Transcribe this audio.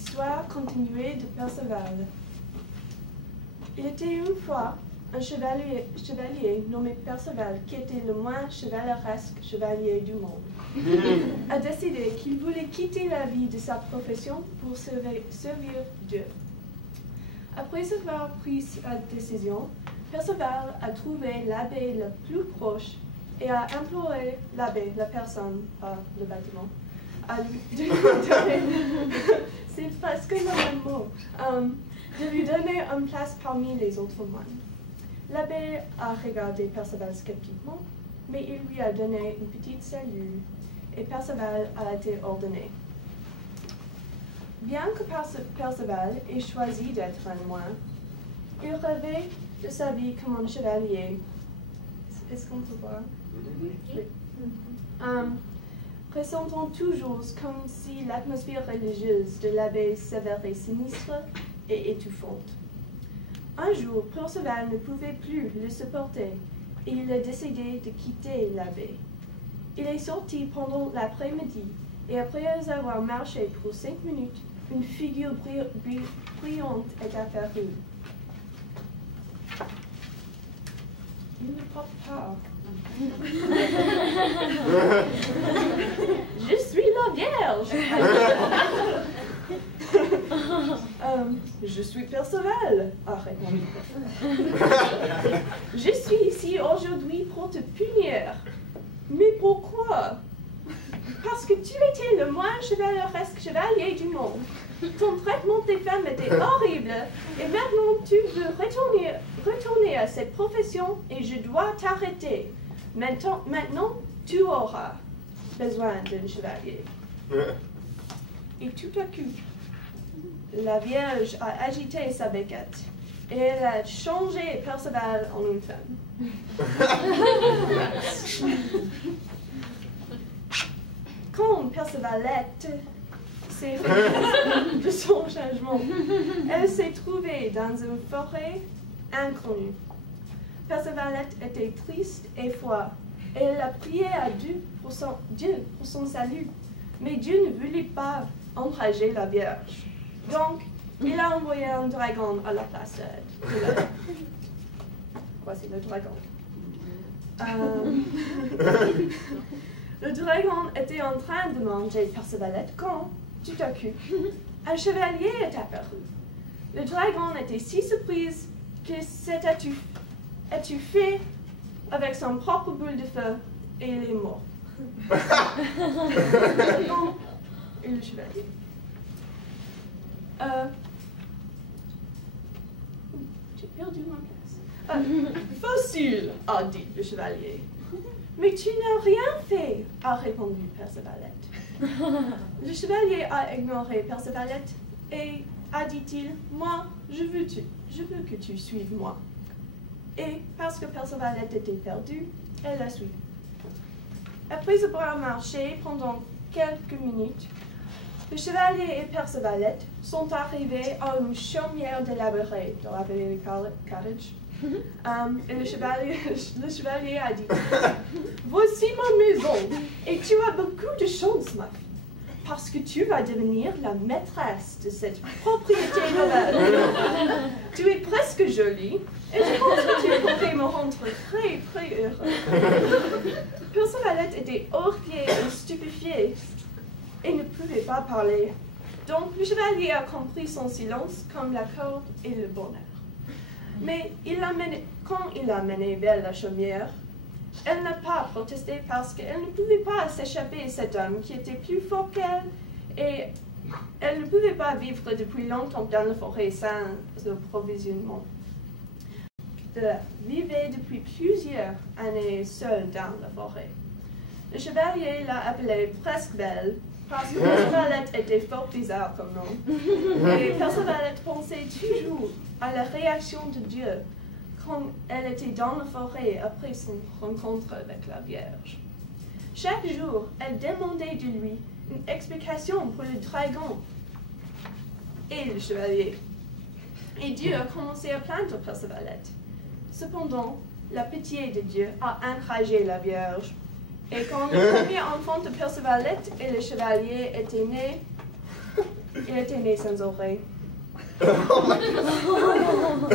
Histoire continuée de Perceval. Il était une fois un chevalier nommé Perceval qui était le moins chevaleresque chevalier du monde. A décidé qu'il voulait quitter la vie de sa profession pour servir Dieu. Après avoir pris sa décision, Perceval a trouvé l'abbé le plus proche et a imploré l'abbé, la personne, pas le bâtiment, à lui donner, c'est presque le même mot, de lui donner une place parmi les autres moines. L'abbé a regardé Perceval sceptiquement, mais il lui a donné une petite cellule et Perceval a été ordonné. Bien que Perceval ait choisi d'être un moine, il rêvait de sa vie comme un chevalier. Est-ce qu'on peut voir? Oui. Ressentant toujours comme si l'atmosphère religieuse de l'abbé s'avérait sinistre et étouffante. Un jour, Perceval ne pouvait plus le supporter et il a décidé de quitter l'abbé. Il est sorti pendant l'après-midi et après avoir marché pour 5 minutes, une figure brillante est apparue. Il ne parle pas. Je suis la Vierge. Je suis Perceval, a répondu. Je suis ici aujourd'hui pour te punir. Mais pourquoi? Parce que tu étais le moins chevaleresque chevalier du monde. Ton traitement des femmes était horrible. Et maintenant, tu veux retourner à cette profession et je dois t'arrêter. Maintenant, tu auras besoin d'un chevalier. Et tout à coup, la Vierge a agité sa béquette et elle a changé Perceval en une femme. Quand Percevalette s'est fait de son changement, elle s'est trouvée dans une forêt inconnue. Percevalette était triste et froide, et elle a prié à Dieu pour son salut. Mais Dieu ne voulait pas enrager la Vierge. Donc, il a envoyé un dragon à la place de la... Voici le dragon. Le dragon était en train de manger Percevalette quand, tout à coup, un chevalier est apparu. Le dragon était si surpris qu'il s'est étouffé avec son propre boule de feu et il est mort. Le dragon et le chevalier. J'ai perdu ma place. Facile, a dit le chevalier. Mais tu n'as rien fait, a répondu Percevalette. Le chevalier a ignoré Percevalette et a dit-il, moi, je veux que tu suives moi. Et parce que Percevalette était perdue, elle l'a suivi. Après avoir marché pendant quelques minutes, le chevalier et Percevalette sont arrivés à une chaumière délabrée dans la vallée de Carriage. Et le chevalier a dit, voici ma maison, et tu as beaucoup de chance, ma fille, parce que tu vas devenir la maîtresse de cette propriété nouvelle. Tu es presque jolie, et je pense que tu pourrais me rendre très, très heureux. Percevalette était horrifiée et stupéfiée, et ne pouvait pas parler. Donc le chevalier a compris son silence comme l'accord et le bonheur. Mais quand il l'a menée vers la chaumière, elle n'a pas protesté parce qu'elle ne pouvait pas s'échapper de cet homme qui était plus fort qu'elle et elle ne pouvait pas vivre depuis longtemps dans la forêt sans approvisionnement. Elle vivait depuis plusieurs années seule dans la forêt. Le chevalier l'a appelée presque belle parce que Percevalette était fort bizarre comme nom. Et Percevalette pensait toujours à la réaction de Dieu quand elle était dans la forêt après son rencontre avec la Vierge. Chaque jour, elle demandait de lui une explication pour le dragon et le chevalier. Et Dieu a commencé à plaindre Percevalette. Cependant, la pitié de Dieu a enragé la Vierge. Et quand le premier enfant de Percevalette et le chevalier était né, Il était né sans oreilles. Oh my God.